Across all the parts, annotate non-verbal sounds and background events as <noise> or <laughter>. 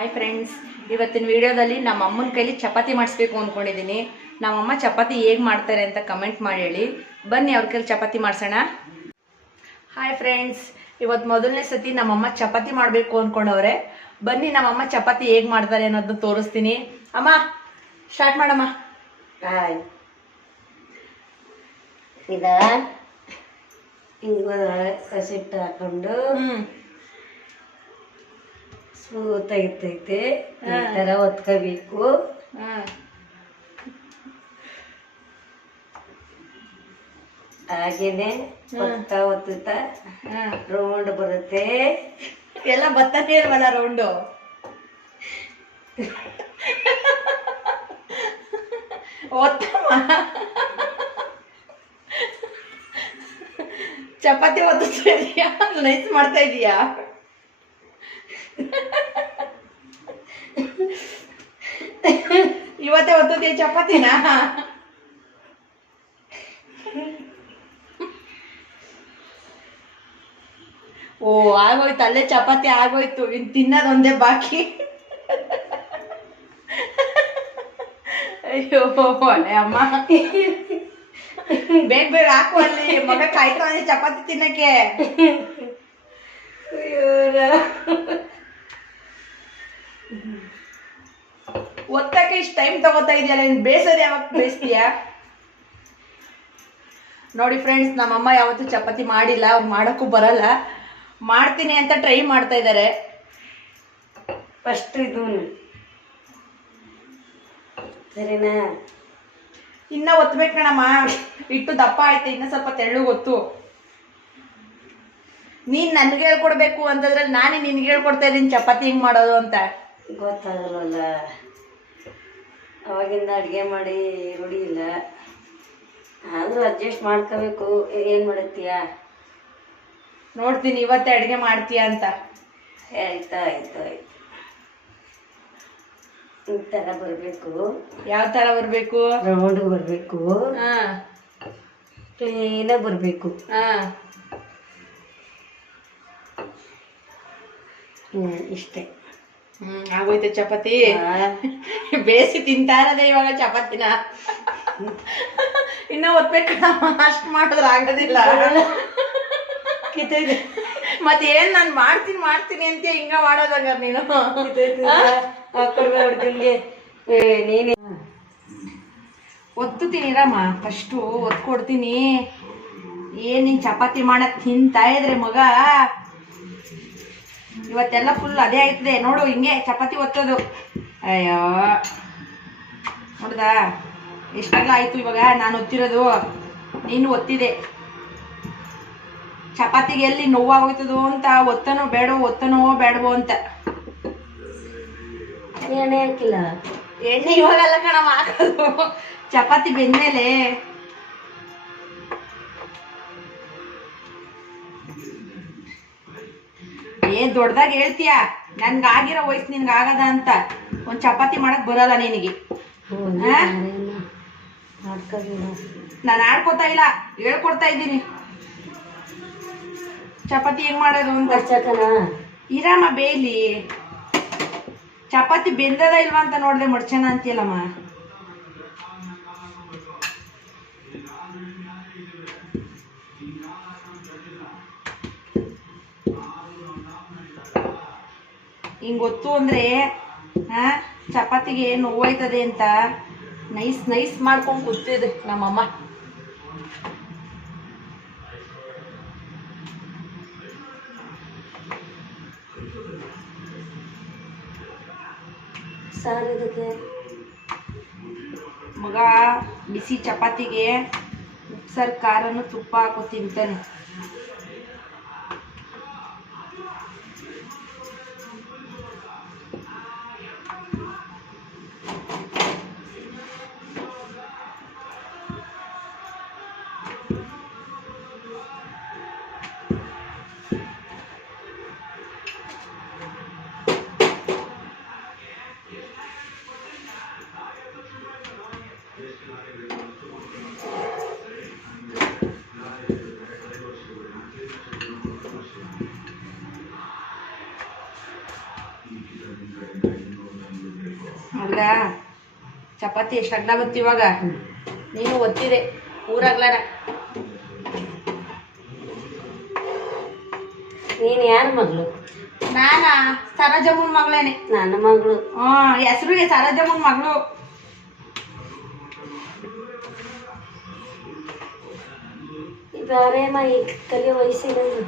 Hi friends ಇವತ್ತಿನ ವಿಡಿಯೋದಲ್ಲಿ ನಮ್ಮ ಅಮ್ಮನ ಕೈಲಿ ಚಪಾತಿ ಮಾಡಿಸ್ಬೇಕು ಅಂದ್ಕೊಂಡಿದ್ದೀನಿ ನಮ್ಮಮ್ಮ ಚಪಾತಿ ಹೇಗೆ ಮಾಡ್ತಾರೆ ಅಂತ ಕಮೆಂಟ್ ಮಾಡಿ ಹೇಳಿ. ಬನ್ನಿ ಅವ್ರ ಕೈಲಿ ಚಪಾತಿ ಮಾಡಿಸೋಣ. ಹಾಯ್ ಫ್ರೆಂಡ್ಸ್ ಇವತ್ತು ಮೊದಲನೇ ಸತಿ ನಮ್ಮಮ್ಮ ಚಪಾತಿ ಮಾಡಬೇಕು ಅಂದ್ಕೊಂಡವ್ರೆ ಬನ್ನಿ ನಮ್ಮಮ್ಮ ಚಪಾತಿ ಹೇಗೆ ಮಾಡ್ತಾರೆ ಅನ್ನೋದನ್ನ ತೋರಿಸ್ತೀನಿ. ಅಮ್ಮ ಸ್ಟಾರ್ಟ್ ಮಾಡಮ್ಮ. ಹಾಯ್ ಇದ ಹಿಂಗ ಕಸಿಟ್ಟು ಹಾಕೊಂಡು ಹ್ಞೂ ಸ್ಮೂತ್ ಆಗಿರ್ತೈತೆ ಈ. ಥರ ಒತ್ಕೋಬೇಕು ಹಾಗೇನೆ. ಒತ್ತಾ ಒತ್ತುತ್ತಾ ಹಾಂ. ರೌಂಡ್ ಬರುತ್ತೆ. ಎಲ್ಲ ಬತ್ತಾನೆ ಇಲ್ವಲ್ಲ ರೌಂಡು ಒತ್ತಮ್ಮ ಚಪಾತಿ ಒತ್ತುತ್ತಾ ಇದೀಯಾ? ನೈಸ್ ಮಾಡ್ತಾ ಇದೀಯಾ? ಇವತ್ತೇ ಒತ್ತುತ್ತೀಯ ಚಪಾತಿನ? ಓ ಆಗೋಯ್ತು ಅಲ್ಲೇ ಚಪಾತಿ ಆಗೋಯ್ತು. ಇನ್ ತಿನ್ನೋದೊಂದೇ ಬಾಕಿ. ಅಯ್ಯೋ ಒಳ್ಳೆ ಅಮ್ಮ. ಬೇಗ ಬೇಗ ಹಾಕು ಅಲ್ಲಿ. ಮಗ ಕಾಯ್ತು ಅಂದ್ರೆ ಚಪಾತಿ ತಿನ್ನಕ್ಕೆ. ಒತ್ತಕ್ಕೆ ಇಷ್ಟು ಟೈಮ್ ತಗೋತಾ ಇದೆಯಲ್ಲ ನೀನು ಬೇಸೋದು ಯಾವಾಗ ಬೇಯಿಸ್ತೀಯಾ? ನೋಡಿ ಫ್ರೆಂಡ್ಸ್ ನಮ್ಮಮ್ಮ ಯಾವತ್ತೂ ಚಪಾತಿ ಮಾಡಿಲ್ಲ ಅವ್ರು ಮಾಡೋಕ್ಕೂ ಬರಲ್ಲ. ಮಾಡ್ತೀನಿ ಅಂತ ಟ್ರೈ ಮಾಡ್ತಾ ಇದ್ದಾರೆ ಫಸ್ಟ್ ಇದು ಸರಿನಾ? ಇನ್ನ ಒತ್ಬೇಕು ಕಣಮ್ಮ. ಇಟ್ಟು ದಪ್ಪ ಆಯ್ತು ಇನ್ನ ಸ್ವಲ್ಪ ತೆಳ್ಳು ಗೊತ್ತು ನೀನ್ ನನ್ಗೆ ಹೇಳ್ಕೊಡ್ಬೇಕು ಅಂತಂದ್ರೆ ನಾನೇ ನಿನ್ಗೆ ಹೇಳ್ಕೊಡ್ತಾ ಇದ್ದೀನಿ ಚಪಾತಿ ಹಿಂಗ್ ಮಾಡೋದು ಅಂತ. ಗೊತ್ತಾಗಲ್ಲ ಅವಾಗಿಂದ ಅಡುಗೆ ಮಾಡಿ ರೂಢಿಯಿಲ್ಲ ಇಲ್ಲ. ಆದರೂ ಅಡ್ಜಸ್ಟ್ ಮಾಡ್ಕೋಬೇಕು. ಏನು ಮಾಡತ್ತೀಯ? ನೋಡ್ತೀನಿ ಇವತ್ತೇ ಅಡುಗೆ ಮಾಡ್ತೀಯ ಅಂತ. ಆಯ್ತು ಆಯ್ತು ಆಯ್ತು. ಈ ಥರ ಬರಬೇಕು. ಯಾವ ಥರ ಬರಬೇಕು? ರೌಂಡ್ ಬರಬೇಕು. ಹಾಂ. ಕ್ಲೀನಾಗಿ ಬರಬೇಕು. ಹಾಂ. ಹ್ಞೂ ಇಷ್ಟೇ. ಹ್ಮ್ ಆಗೋಯ್ತು ಚಪಾತಿ. <laughs> ಬೇಸಿ ತಿಂತಾ ಇರೋದೇ ಇವಾಗ ಚಪಾತಿನ. ಇನ್ನ ಒತ್ಬೇಕು ಅಷ್ಟ್ ಮಾಡಿದ್ರೆ ಆಗೋದಿಲ್ಲ. ಕಿತ್ತೈತೆ ಮತ್ತೆ ಏನ್ ನಾನ್ ಮಾಡ್ತೀನಿ ಮಾಡ್ತೀನಿ ಅಂತ ಹಿಂಗ ಮಾಡೋದಾಗ ನೀನು? ಹುಡ್ಗನ್ಗೆ ಏ ನೀನೇ. ಒತ್ತುತ್ತೀನಿರಮ್ಮ ಫಸ್ಟು ಒತ್ಕೊಡ್ತೀನಿ. ಏನ್ ನೀನ್ ಚಪಾತಿ ಮಾಡಕ್ ತಿಂತಾ ಇದ್ರೆ ಮಗ? ಇವತ್ತೆಲ್ಲ ಫುಲ್ ಅದೇ ಆಯ್ತದೆ. ನೋಡು ಹಿಂಗೆ ಚಪಾತಿ ಒತ್ತೋದು. ಅಯ್ಯೋ. ನೋಡ್ದಾ? ಎಷ್ಟೆಲ್ಲ ಆಯ್ತು ಇವಾಗ? ನಾನು ಒತ್ತಿರೋದು. ನೀನು ಒತ್ತಿದೆ. ಚಪಾತಿಗೆ ಎಲ್ಲಿ ನೋವಾಗೋಯ್ತದೋ ಅಂತ ಒತ್ತನೋ ಬೇಡವೋ ಒತ್ತನೋ ಬೇಡವೋ ಅಂತ. ಎಣ್ಣೆ ಹಾಕಿಲ್ಲ. ಎಣ್ಣೆ ಇವಾಗಲ್ಲ ಕಣಮ್ಮ ಹಾಕೋದು. ಚಪಾತಿ ಬೆಂದ್ಮೇಲೆ ಏನ್ ದೊಡ್ಡದಾಗಿ ಹೇಳ್ತೀಯ? ನನ್ಗೆ ಆಗಿರೋ ವಯಸ್ಸು ನಿನ್ಗೆ ಆಗದ ಅಂತ. ಒಂದ್ ಚಪಾತಿ ಮಾಡಕ್ ಬರಲ್ಲ ನಿನಗೆ. ನಾನು ಆಡ್ಕೋತಾ ಇಲ್ಲ. ಹೇಳ್ಕೊಡ್ತಾ ಇದ್ದೀನಿ. ಚಪಾತಿ ಹೆಂಗ್ ಮಾಡೋದು ಅಂತ? ಇರಮ್ಮ ಬೇಯ್ಲಿ ಚಪಾತಿ ಬೆಂದದ ಇಲ್ವಾ ಅಂತ ನೋಡಿದೆ ಮಡ್ಚನ ಅಂತೀಯಲ್ಲಮ್ಮ? ಹಿಂಗ್ ಗೊತ್ತು ಅಂದ್ರೆ ಹಾ ಚಪಾತಿಗೆ ನೋವಾಯ್ತದೆ ಅಂತ ನೈಸ್ ನೈಸ್ ಮಾಡ್ಕೊಂಡು ಕೂತಿದೆ ನಮ್ಮಮ್ಮ. ಸಾರು ಮಗ ಬಿಸಿ ಚಪಾತಿಗೆ ಉಪ್ಸಾರ್ ಖಾರನು ತುಪ್ಪ ಹಾಕೋ ತಿಂತಾನೆ. ಹೌದಾ ಚಪಾತಿ ಎಷ್ಟು ಅಗ್ಲ ಬತ್ತಿ ಇವಾಗ? ನೀನು ಒತ್ತಿದೆ. ಊರಾಗ್ಲಾರ. ನೀನು ಯಾರ ಮಗಳು? ನಾನ? ಸರೋಜಮ್ಮನ ಮಗಳೇನೆ. ನನ್ನ ಮಗಳು. ಹ್ಞೂ ಹೆಸರಿಗೆ ಸರೋಜಮ್ಮನ ಮಗಳು. ಬೇರೆ ಮಾ ಈ ಕಲಿ ವಯಸ್ಸಿನಲ್ಲಿ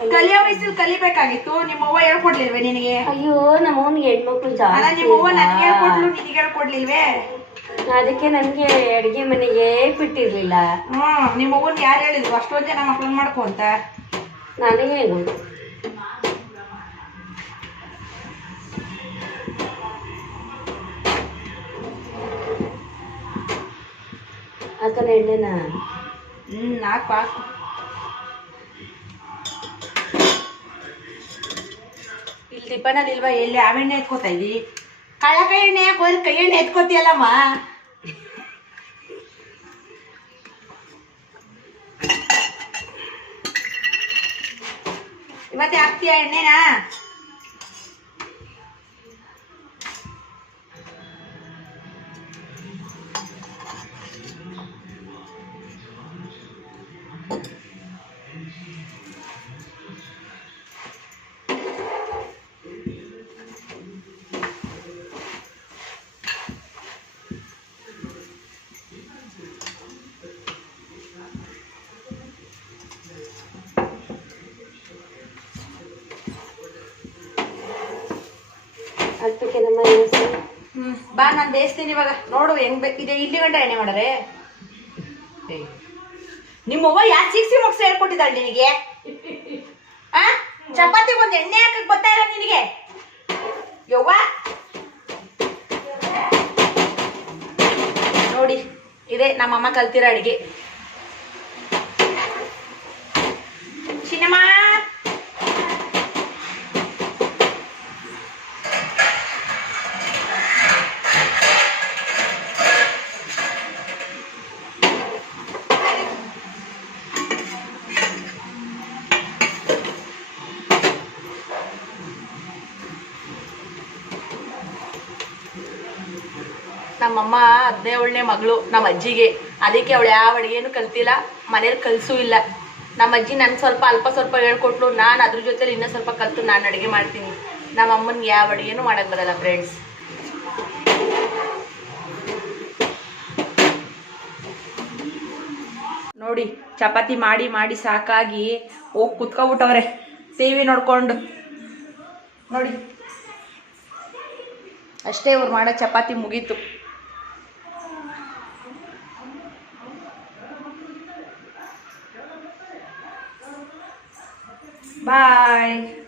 ಕಲಿಯೋ ವಯಸ್ಸಲ್ಲಿ ಕಲಿಬೇಕಾಗಿತ್ತು. ನಿಮ್ಮವ್ವ ಹೇಳ್ಕೊಡ್ಲಿಲ್ವೇ ನಿನಗೆ? ಅಯ್ಯೋ ನಮ್ಮವನಿಗೆ ಹೆಣ್ಮಕ್ಳು ಅಲ್ಲ ಜಾಸ್ತಿ ನಿಮ್ಮವ್ವ ಇಲ್ಲ. ನನಗೆ ಹೇಳ್ಕೊಡ್ಲು ನಿನಗೆ ಹೇಳ್ಕೊಡ್ಲಿಲ್ವೇ? ಅದಕ್ಕೆ ನನಗೆ ಅಡಿಗೆ ಮನೆಗೆ ಬಿಟ್ಟಿರ್ಲಿಲ್ಲ. ಹ್ಞೂ ನಿಮ್ಮವ್ವನ್ ಯಾರು ಹೇಳಿದ್ರು? ಅಷ್ಟೊಂದು ಜನ ಮಕ್ಳನ್ನ ಮಾಡ್ಕೊಂತ ಅಂತ? ನನಗೆ ಗೊತ್ತು ಅಕ್ಕನ ಎಣ್ಣೆನ ಹ್ಞೂ ನಾಲ್ಕು ಹಾಕು ಟಿಪ್ಪನಲ್ಲಿ ಇಲ್ವಾ ಎಲ್ಲಿ ಎಣ್ಣೆ ಎತ್ಕೋತಾ ಇದ್ದಿ? ಕೈ ಎಣ್ಣೆ ಯಾಕೆ ಕೈ ಎಣ್ಣೆ ಎತ್ಕೋತಿಯಲ್ಲಮ್ಮ? ಇವತ್ತೇ ಹಾಕ್ತೀಯ ಎಣ್ಣೆನಾ? ಹ್ಮ್, ಬಾ, ನಾನು ಬೇಯಿಸ್ತೀನಿ ಇವಾಗ. ನೋಡು, ಹೆಂಗ್ ಬೇಕಿದೆ ಇಲ್ಲಿ ಗಂಟ ಎಣ್ಣೆ ಮಾಡರೆ. ನಿಮ್ಮವ್ವ ಯಾಕೆ ಸಿಕ್ಸಿ ಮುಗ್ಸಿ ಹೇಳ್ಕೊಟ್ಟಿದ್ದಾಳೆ ನಿನಗೆ? ಆ? ಚಪಾತಿ ಒಂದು ಎಣ್ಣೆ ಹಾಕಕ್ ಬರ್ತಾ ಇಲ್ಲ ನಿನಗೆ? ಯವ್ವ. ನೋಡಿ, ಇದೆ ನಮ್ಮಮ್ಮ ಕಲ್ತಿರೋ ಅಡಿಗೆ. ನಮ್ಮಮ್ಮ ಹದಿನೇಳನೇ ಮಗಳು ನಮ್ಮ ಅಜ್ಜಿಗೆ ಅದಕ್ಕೆ ಅವಳು ಯಾವ ಅಡುಗೆನೂ ಕಲ್ತಿಲ್ಲ, ಮನೇಲಿ ಕಲಿಸೂ ಇಲ್ಲ. ನಮ್ಮ ಅಜ್ಜಿ ನನ್ಗೆ ಸ್ವಲ್ಪ ಅಲ್ಪ ಸ್ವಲ್ಪ ಹೇಳ್ಕೊಟ್ಲು, ನಾನು ಅದ್ರ ಜೊತೆಲಿ ಇನ್ನೂ ಸ್ವಲ್ಪ ಕಲಿತು, ನಾನು ಅಡುಗೆ ಮಾಡ್ತೀನಿ. ನಮ್ಮ ಅಮ್ಮನಿಗೆ ಯಾವ ಅಡುಗೆನೂ ಮಾಡೋಕ್ಕೆ ಬರಲ್ಲ ಫ್ರೆಂಡ್ಸ್ ನೋಡಿ, ಚಪಾತಿ ಮಾಡಿ ಮಾಡಿ ಸಾಕಾಗಿ ಹೋಗಿ ಕುತ್ಕೊಬಿಟ್ಟವ್ರೆ. ಟಿ ವಿ ನೋಡ್ಕೊಂಡು. ನೋಡಿ. ಅಷ್ಟೇ ಇವ್ರು ಮಾಡೋ ಚಪಾತಿ ಮುಗೀತು. Bye.